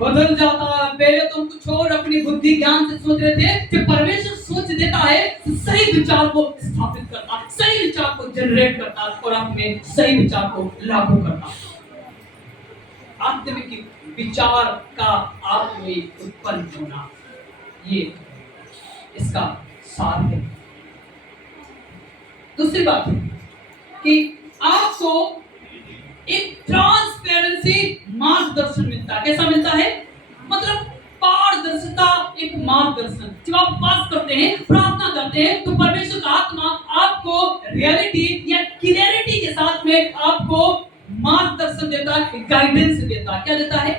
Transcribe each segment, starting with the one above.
बदल जाता है। पहले तो हम कुछ और अपनी बुद्धि ज्ञान से सोच रहे थे कि परमेश्वर सोच देता है तो सही विचार को स्थापित करता है, सही विचार को जनरेट करता है और अपने सही विचार को लागू करता है। आत्मिक विचार का आप में उत्पन्न होना, ये इसका सार है। दूसरी बात कि आपको एक ट्रांसपेरेंसी मार्गदर्शन मिलता है। कैसा मिलता है? मतलब पारदर्शिता, एक मार्गदर्शन। जब आप उपवास करते हैं, प्रार्थना करते हैं, तो परमेश्वर का आत्मा आपको रियलिटी या क्लैरिटी के साथ में आपको मार्गदर्शन देता है, गाइडेंस देता है। क्या देता है?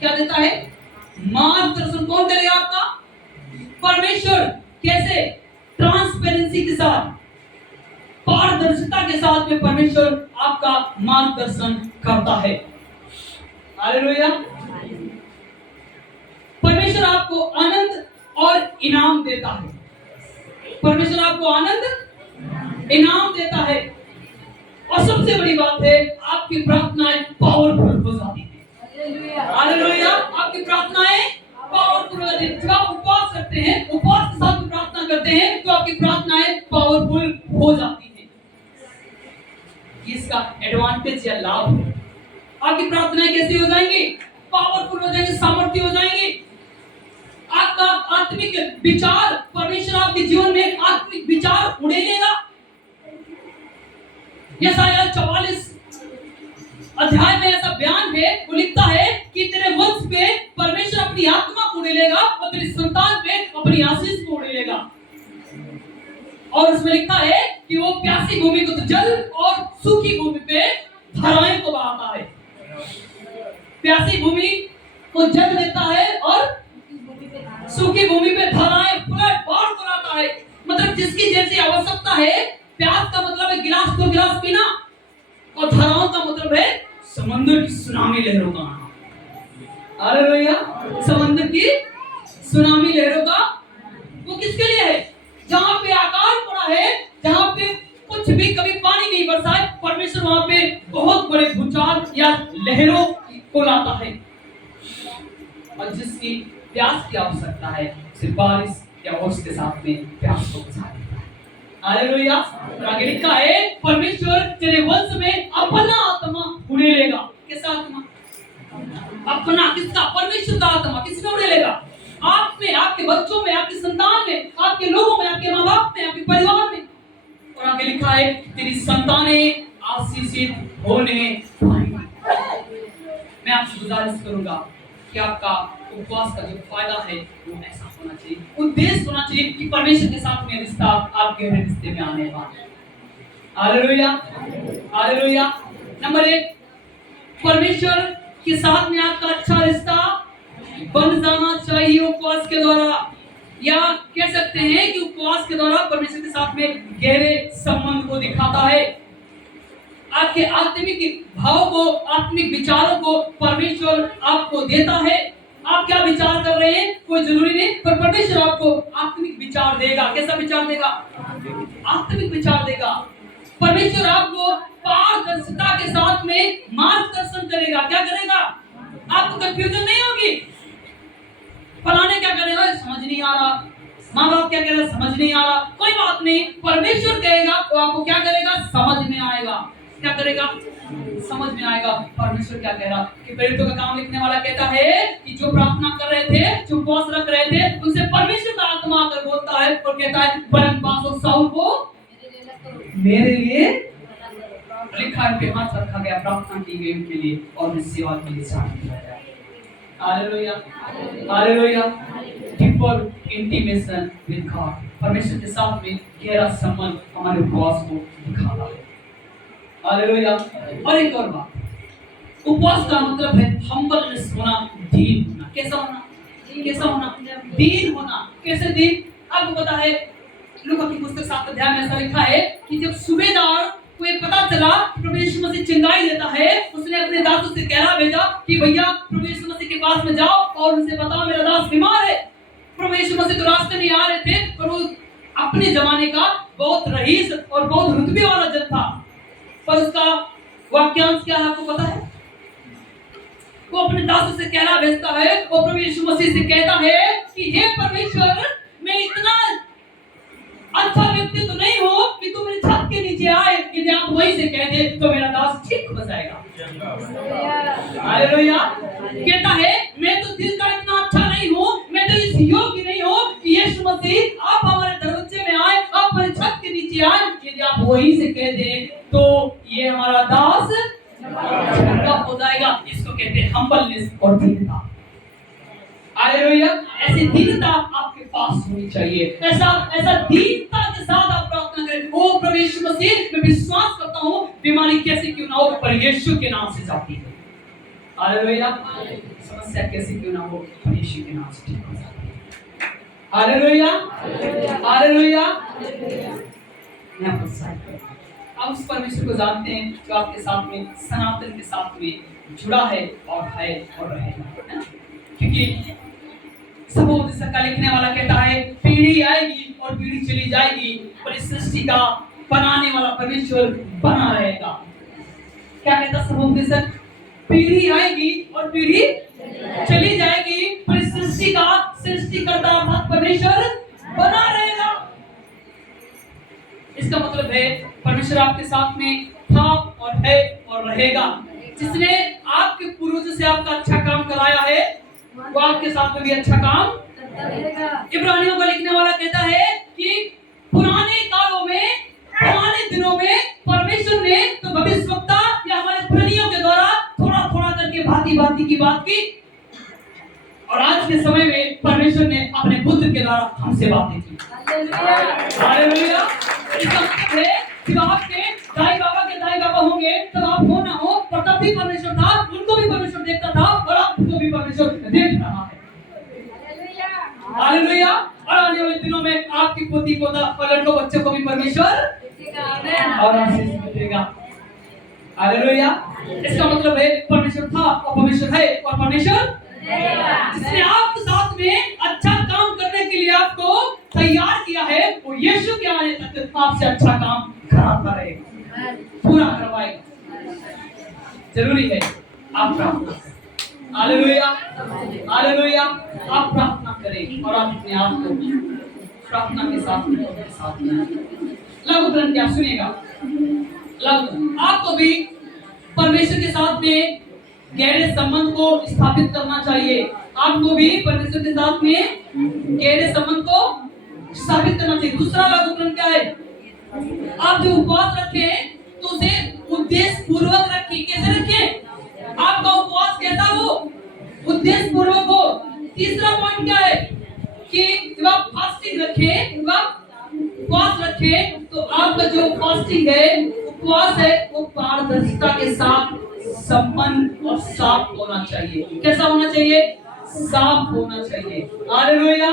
क्या देता है? मार्गदर्शन। कौन करेगा आपका? परमेश्वर। कैसे? ट्रांसपेरेंसी के साथ, पारदर्शिता के साथ में परमेश्वर आपका मार्गदर्शन करता है। हालेलुया। परमेश्वर आपको आनंद और इनाम देता है। परमेश्वर आपको आनंद इनाम देता है। और सबसे बड़ी बात है, आपकी प्रार्थनाएं पावरफुल हो जाती है। हालेलुया। आपकी प्रार्थनाएं पावरफुल हो जाती है। जब आप उपवास करते हैं, उपवास के साथ प्रार्थना करते हैं, तो आपकी प्रार्थनाएं पावरफुल हो जाती है। इसका एडवांटेज या लाभ है। आपकी प्रार्थनाएं कैसी हो जाएंगी? पावरफुल हो जाएंगी, सामर्थ्य हो जाएंगी। आपका आत्मिक विचार, परमेश्वर आपके जीवन में आत्मिक विचार उड़ेलेगा। यशायाह 44 अध्याय में ऐसा बयान है, वो लिखता है कि तेरे वंश पे परमेश्वर अपनी आत्मा को उड़ेलेगा और तेरी संतान पे अपनी आशीष को उड़ेलेगा। और उसमें लिखा है कि वो प्यासी भूमि को तो जल और सूखी भूमि पे धाराएं को बहाता है। प्यासी भूमि को जल देता है और सूखी भूमि पे धाराएं फ्लड बाढ़ कराता है। मतलब जिसकी जैसी आवश्यकता है, प्यास का मतलब है गिलास दो गिलास पीना, और धाराओं का मतलब है समंदर की सुनामी लहरों का आना। हालेलुया। समंदर की सुनामी लहरों का, वो किसके लिए है? जहां पे आकाश पड़ा है, जहां पे कुछ भी कभी पानी नहीं बरसा है, परमेश्वर वहां पे बहुत बड़े भूचाल या लहरों को लाता है। और जिसकी प्यास की आवश्यकता है, सिर्फ बारिश या ओस के साथ में प्यास को बुझा देता है। हालेलुया। और आगे लिखा है, परमेश्वर तेरे वंश में अपना आत्मा उड़ेलेगा। किसका आत्मा? अपना। किसका? परमेश्वर का आत्मा किसमें उड़ेलेगा? आप में, आपके बच्चों में, आपकी संतान में, आपके लोगों में, आपके माँ बाप में, आपके परिवार में। और आगे लिखा है, तेरी संतानें आशीषित होने पाएंगी। मैं आपसे गुजारिश करूंगा कि आपका उपवास का जो फायदा है वो ऐसा होना चाहिए, उद्देश्य होना चाहिए कि परमेश्वर के साथ में रिश्ता आपके रिश्ते में आने वाला है। हालेलुया। हालेलुया। नंबर 1, परमेश्वर के साथ में आपका अच्छा रिश्ता बन जाना चाहिए उपवास के द्वारा, या कह सकते हैं कि उपवास के द्वारा परमेश्वर के साथ में गहरे संबंध को दिखाता है। आपके आत्मिक भाव को, आत्मिक विचारों को परमेश्वर आपको देता है। आप क्या विचार कर रहे हैं कोई जरूरी नहीं, पर परमेश्वर आपको आत्मिक विचार देगा। कैसा विचार देगा? आत्मिक विचार देगा। परमेश्वर आपको पारदर्शिता के साथ में मार्गदर्शन करेगा। क्या करेगा? आपको कंफ्यूजन नहीं होगी। फलाने क्या करेगा समझ नहीं आ रहा, माँ बाप क्या कह रहा समझ नहीं आ रहा, कोई बात नहीं, परमेश्वर कहेगा तो आपको क्या करेगा? समझ में आएगा। क्या करेगा? समझ में आएगा। परमेश्वर क्या कह रहा कि प्रेरितों का काम लिखने वाला कहता है कि जो प्रार्थना कर रहे थे, जो उपवास रख रहे थे, उनसे परमेश्वर का आत्मा आकर बोलता है और कहता है, बरनबास और शाऊल को मेरे लिए लिखा है, पे हाथ रखा गया, प्रार्थना की गई उनके लिए और उन्हें सेवा के लिए शामिल किया गया। Hallelujah. Hallelujah. Deeper intimation with God, परमेश्वर के साथ में गहरा संबंध हमारे उपवास को दिखाता है। हालेलुया। और एक और बात, उपवास का मतलब है हम्बलनेस होना, दीन होना। कैसा होना? कैसा होना? दीन होना। कैसे दीन? आपको पता है लूका की पुस्तक 7 अध्याय में ऐसा लिखा है कि जब सूबेदार को ये पता चला प्रभु यीशु मसीह चिंगारी देता है, उसने अपने दासों से कहला भेजा कि भैया प्रभु यीशु मसीह के पास में जाओ और उनसे बताओ मेरा दास बीमार है। प्रभु यीशु मसीह तो रास्ते में आ रहे थे, पर वो अपने जमाने का बहुत रईस और बहुत रुतबे वाला जन था, पर उसका वाक्यांश क्या है आपको पता है? वो अपने अपने दासों से कहना भेजता है, वो प्रभु यीशु मसीह से कहता है कि हे परमेश्वर, मैं इतना अच्छा व्यक्ति तो नहीं हो कि तू मेरे छत के नीचे आए, यदि आप वहीं से कह दे तो मेरा दास ठीक हो जाएगा। हालेलुया। कहता है मैं तो दिल का इतना अच्छा नहीं हूँ, मैं तो इस योग्य नहीं हूँ कि यीशु मसीह आप हमारे दरवाजे में आए, आप हमारे छत के नीचे आए। यदि आप वहीं से कह दे तो ये हमारा दास ठंडा हो जाएगा। इसको कहते हैं हम्बलनेस और दीनता। हालेलुया। ऐसी दीनता आपके पास होनी चाहिए। ऐसा दीनता के साथ आप प्रार्थना करें, ओ प्रभु यीशु मसीह, मैं विश्वास करता हूँ बीमारी कैसी क्यों ना हो पर यीशु के नाम से जाती है। हालेलुया। समस्या कैसी क्यों ना हो पर यीशु के नाम से ठीक हो जाती है। हालेलुया। हालेलुया। मैं आप उस परमेश्वर को जानते हैं जो आपके साथ में सनातन के साथ में जुड़ा है और रहेगा। क्योंकि सबूत इसका लिखने वाला कहता है पीढ़ी आएगी और पीढ़ी चली जाएगी पर इस सृष्टि का बनाने वाला परमेश्वर बना रहेगा। क्या कहता सबूत इसक? पीढ़ी आएगी और पीढ़ी चली जाएगी पर इस सृष्टि का सृष्टिकर्ता अर्थात परमेश्वर बना रहेगा। इसका मतलब है परमेश्वर आपके साथ में था और है और रहेगा। जिसने आपके पूर्वजों से आपका अच्छा काम कराया है वो आपके साथ में भी अच्छा काम करेगा। इब्रानियों का लिखने वाला कहता है कि पुराने कालों में, पुराने दिनों में परमेश्वर ने तो भविष्यवक्ता या हमारे प्रणियों के द्वारा थोड़ा थोड़ा करके भांति की बात की और आज के समय में परमेश्वर ने अपने पुत्र के द्वारा हमसे बातें की। हालेलुया। इसका मतलब है कि आपके दाई बाबा होंगे तब आप हो ना हो पर तब भी परमेश्वर था, उनको भी परमेश्वर देखता था और आपको भी परमेश्वर देख रहा है। हालेलुया। और आने वाले दिनों में आपकी पोती पोता और लड़कों बच्चों को भी परमेश्वर और आशीष देगा। हालेलुया। इसका मतलब है परमेश्वर था और परमेश्वर है और परमेश्वर जिसने आपके साथ में अच्छा काम करने के लिए आपको तैयार किया है वो यीशु के आने तक आपसे अच्छा काम कराता रहेगा, पूरा करवाएगा। जरूरी है आप प्रार्थना करें। हालेलुया। हालेलुया। आप प्रार्थना करें और आप अपने आप को प्रार्थना के साथ लागू करें। क्या सुनिएगा, आपको भी परमेश्वर के साथ में गहरे संबंध को स्थापित करना चाहिए। आपको भी परमेश्वर के साथ में गहरे संबंध को स्थापित करना चाहिए। दूसरा लागूकरण क्या है? आप जो उपवास रखें तो उसे उद्देश्य पूर्वक रखिए। कैसे रखें? आपका उपवास कैसा हो? उद्देश्य पूर्वक हो। तीसरा पॉइंट क्या है कि जब आप फास्टिंग रखें, जब आप उपवास रखें तो आपका जो फास्टिंग है, उपवास है, वो पारदर्शिता के साथ संपन्न और साफ होना चाहिए। कैसा होना चाहिए? साफ होना चाहिए। हालेलुया।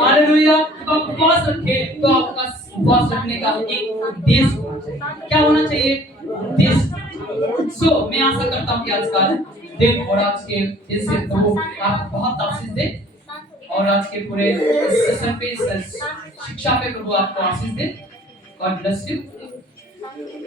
हालेलुया। जब आप उपवास रखें तो आपका उपवास रखने का एक उद्देश्य होना चाहिए। क्या होना चाहिए? उद्देश्य। मैं आशा करता हूँ कि आज का दिन और आज के दिन से प्रभु आपको बहुत आशीष दे और आज के पूरे सेशन पे, शिक्षा पे प्रभु आपको आशीष दे। God bless you.